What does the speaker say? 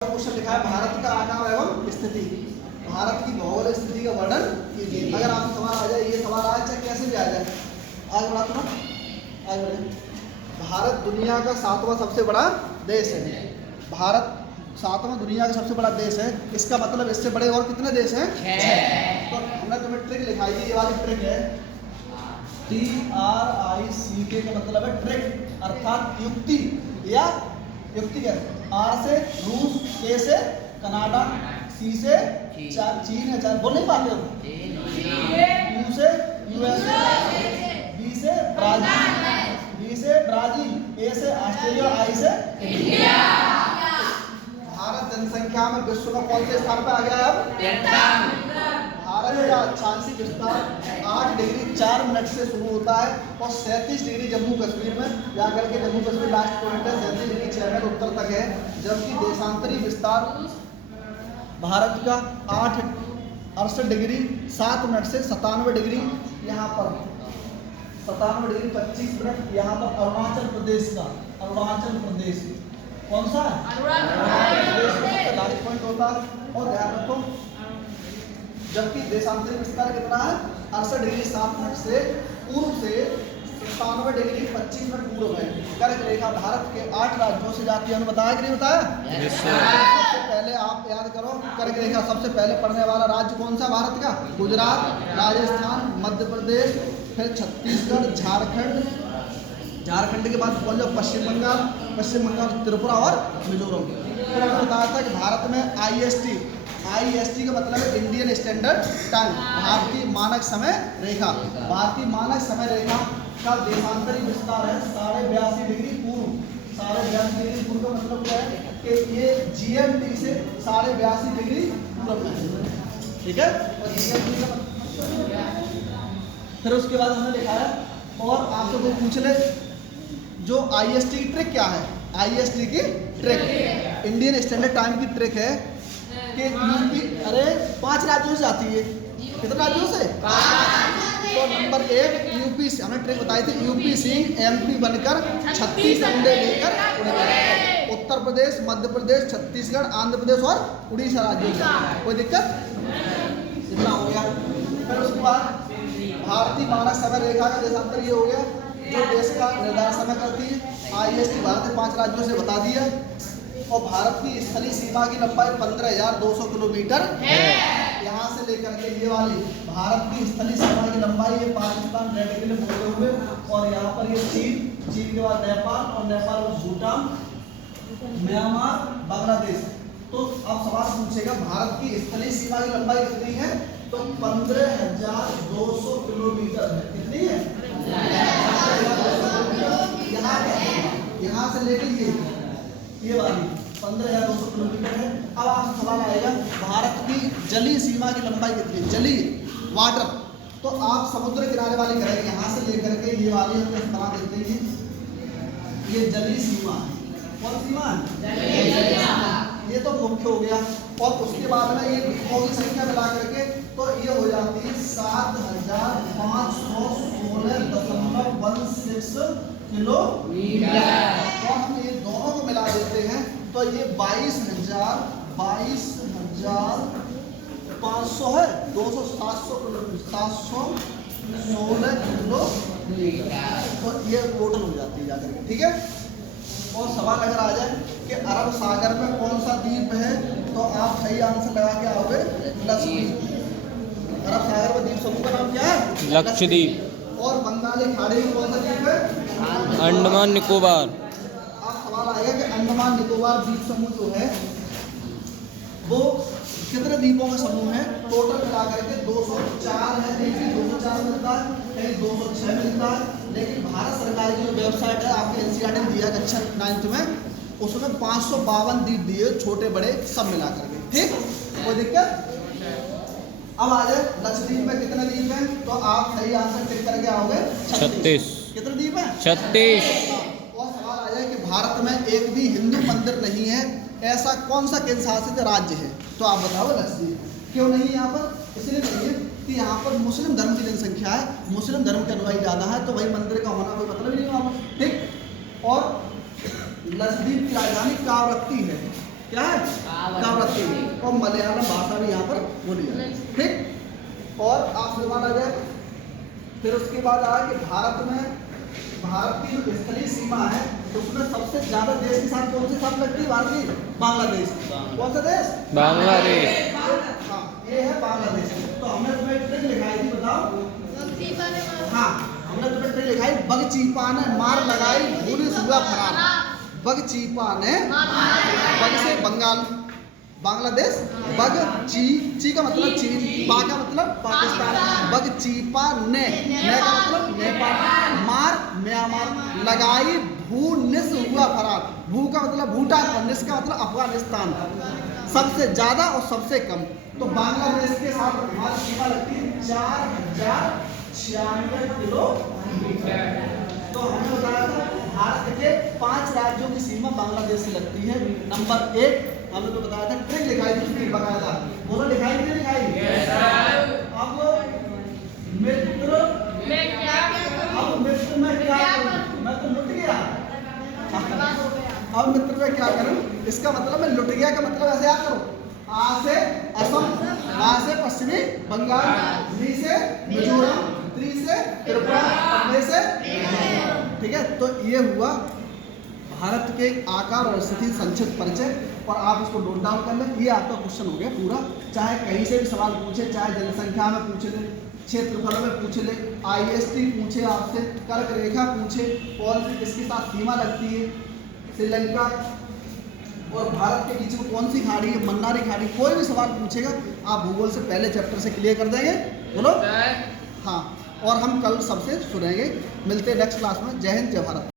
Question लिखा है भारत का आकार एवं स्थिति। भारत की भौगोलिक स्थिति का वर्णन कीजिए। अगर आपको सवाल आ जाए, ये सवाल आए चाहे कैसे भी आ जाए, आगे बढ़ा तुम आगे बढ़े। भारत दुनिया का 7वां सबसे बड़ा देश है। भारत 7वां दुनिया का सबसे बड़ा देश है। इसका मतलब इससे बड़े और कितने देश हैं? 6। तो हमने तुम्हें ट्रिक लिखाई है, ये वाली ट्रिक है TRICK का मतलब है ट्रिक अर्थात युक्ति या युक्ति है। R से रूस, K से कनाडा, C से चीन है, बोल नहीं पाते हो, U से USA, B से ब्राजील, A से ऑस्ट्रेलिया, I से इंडिया। भारत जनसंख्या में विश्व में कौन से स्थान पर आ गया है? भारत का अक्षांशीय विस्तार 8 डिग्री 4 मिनट से शुरू होता है और 37 डिग्री जम्मू कश्मीर में जाकर के जम्मू कश्मीर लास्ट पॉइंट है, 37 डिग्री 6 मिनट उत्तर तक है। जबकि देशांतरी विस्तार भारत का 68 डिग्री 7 मिनट से 97 डिग्री यहाँ पर 97 डिग्री 25 मिनट यहाँ पर अरुणाचल प्रदेश का, अरुणाचल प्रदेश कौन सा है? अरुणाचल प्रदेश का लास्ट पॉइंट होता है। और ध्यान रखो, जबकि देशांतरी विस्तार कितना है? 68 डिग्री 7 मिनट से पूर्व से 97 डिग्री 25 मिनट पूर्व है। कर्क रेखा भारत के 8 राज्यों से जाती है। बताया कि नहीं बताया? सबसे पहले आप याद करो, कर्क रेखा सबसे पहले पड़ने वाला राज्य कौन सा भारत का? गुजरात, राजस्थान, मध्य प्रदेश, फिर छत्तीसगढ़, झारखंड के बाद बोल जाओ पश्चिम बंगाल, त्रिपुरा और मिजोरम। फिर हमने बताया था कि भारत में IST का मतलब है इंडियन स्टैंडर्ड टाइम, भारतीय मानक समय रेखा। भारतीय मानक समय रेखा का देशांतरी विस्तार है 82.5 डिग्री पूर्व। 82.5 डिग्री पूर्व का मतलब क्या है कि ये GMT से 82.5 डिग्री पूर्व में, ठीक है। और GMT का फिर उसके बाद हमने लिखा है, और आपसे कोई पूछ ले जो IST की ट्रिक क्या है? IST की ट्रिक इंडियन स्टैंडर्ड टाइम की ट्रिक है कि यूपी, अरे 5 राज्यों से आती है। कितने राज्यों से? 5। तो नंबर 1 यूपी से, हमने ट्रिक बताई थी, यूपी सिंह MP बनकर 36 अंडे लेकर उड़ेगा। उत्तर प्रदेश, मध्य प्रदेश, छत्तीसगढ़, आंध्र प्रदेश और उड़ीसा राज्यों से। कोई दिक्कत? इतना हो गया। फिर उसके बाद भारतीय मानक समय रेखा का देशांतर ये हो गया जो देश का निर्धारण समय करती है। IST भारत के 5 राज्यों से बता दिया। और भारत की स्थलीय सीमा की लंबाई 15,200 किलोमीटर है। यहाँ से लेकर के ये वाली भारत की स्थलीय सीमा की लंबाई है पाकिस्तान रेड के लिए बोलते हुए, और यहाँ पर ये चीन के बाद नेपाल, और नेपाल में भूटान, म्यांमार, बांग्लादेश। तो अब सवाल पूछेगा भारत की स्थलीय सीमा की लंबाई कितनी है? तो 15,200 किलोमीटर है। कितनी है? यहाँ से लेकर ये वाली 15,200 किलोमीटर है। अब आपसे सवाल आएगा भारत की जलीय सीमा की लंबाई कितनी है? जलीय वाटर, तो आप समुद्र किनारे वाली करेंगे, यहाँ से लेकर के ये वाली हम इस तरह देते हैं, ये जलीय सीमा है। कौन सीमा है? ये तो मुख्य हो गया। और उसके बाद में ये द्वीपों की संख्या मिला करके तो ये हो जाती है 7,516.16 किलोमीटर। तो हम ये दोनों को मिला देते हैं तो ये 22,500 है, 716 किलोमीटर। तो ये टोटल हो जाती है जाकर के, ठीक है। और सवाल अगर आ जाए कि अरब सागर में कौन सा द्वीप है, तो आप सही आंसर लगा के आओगे लक्षद्वीप। अरब सागर में द्वीप समूह का नाम क्या है? लक्षद्वीप। और बंगाली खाड़ी में कौन सा द्वीप है? अंडमान निकोबार। अब सवाल आएगा कि अंडमान निकोबार द्वीप समूह जो है वो कितने द्वीपों का समूह है? टोटल मिला करके 204 है। कहीं 204 मिलता है, कहीं 206 मिलता है, लेकिन भारत सरकार की जो वेबसाइट है आपके NCERT ने दिया कक्षा 9th में, उसमें 552 द्वीप दिए, छोटे बड़े सब मिला करके, ठीक। कोई दिक्कत? अब आ जाए लक्षद्वीप में कितने द्वीप हैं, तो आप सही आंसर टिक करके आओगे 36। कितने द्वीप हैं? 36। और सवाल आ जाए कि भारत में एक भी हिंदू मंदिर नहीं है, ऐसा कौन सा केंद्र शासित राज्य है, तो आप बताओ लक्षद्वीप। क्यों नहीं यहाँ पर? इसलिए नहीं है कि यहाँ पर मुस्लिम धर्म की जनसंख्या है, मुस्लिम धर्म के अनुयायी ज़्यादा है, तो वही मंदिर का होना कोई मतलब ही नहीं वहाँ पर, ठीक। और लक्षद्वीप की राजधानी कावरत्ती है। क्या है? कावरत्ती। और मलयालम भाषा भी यहाँ पर बोली जाती है। ठीक, और आप सवाल आ जाए। फिर उसके बाद आया कि भारत की जो स्थलीय सीमा है उसमें सबसे ज्यादा देश के साथ कौन सी साथ लगती है? भारत की बांग्लादेश। कौन सा देश? बांग्लादेश। हाँ, ये है बांग्लादेश। तो हमने तुम्हें एक ट्रिक लिखाई थी, बताओ। हाँ, हमने तुम्हें ट्रिक लिखाई, बग चीपा ने मार लगाई, पुलिस हुआ फरार। बग चीपा ने, बग से बंगाल, बांग्लादेश, बग ची का मतलब चीन, पा का मतलब पाकिस्तान, बग चीपा ने का मतलब नेपाल, मार म्यांमार, लगाई भूनिस हुआ फरार। भू का मतलब भूटान और निस का मतलब अफगानिस्तान। सबसे ज्यादा और सबसे कम। तो बांग्लादेश के साथ हमारी सीमा लगती है 4096 किलोमीटर। तो हमने बताया था भारत के 5 राज्यों की सीमा बांग्लादेश से लगती है। नंबर 1 हमने तो बताया था, ट्रिक लिखाई थी उसकी बकायदा। बोलो लिखाई नहीं लिखाई? अब मित्र, अब मित्र में क्या करूं? मैं तो लुट गया। अब मित्र में क्या करूं? इसका मतलब मैं लुट गया का मतलब ऐसे याद करो। आ से असम, आ से पश्चिमी बंगाल, नी से मिजोरम, त्री से त्रिपुरा, मे से, ठीक है। तो ये हुआ भारत के आकार और स्थिति संक्षिप्त परिचय, और आप इसको नोट डाउन कर लें। ये आपका क्वेश्चन हो गया पूरा। चाहे कहीं से भी सवाल पूछे, चाहे जनसंख्या में पूछ ले, क्षेत्रफल में पूछ ले, IST पूछे आपसे, कर्क रेखा पूछे, कौन सी किसके साथ सीमा लगती है, श्रीलंका और भारत के बीच में कौन सी खाड़ी है, मन्नारी खाड़ी, कोई भी सवाल पूछेगा आप भूगोल से पहले चैप्टर से क्लियर कर देंगे। बोलो हाँ। और हम कल सबसे सुनेंगे। मिलते हैं नेक्स्ट क्लास में। जय हिंद, जय भारत।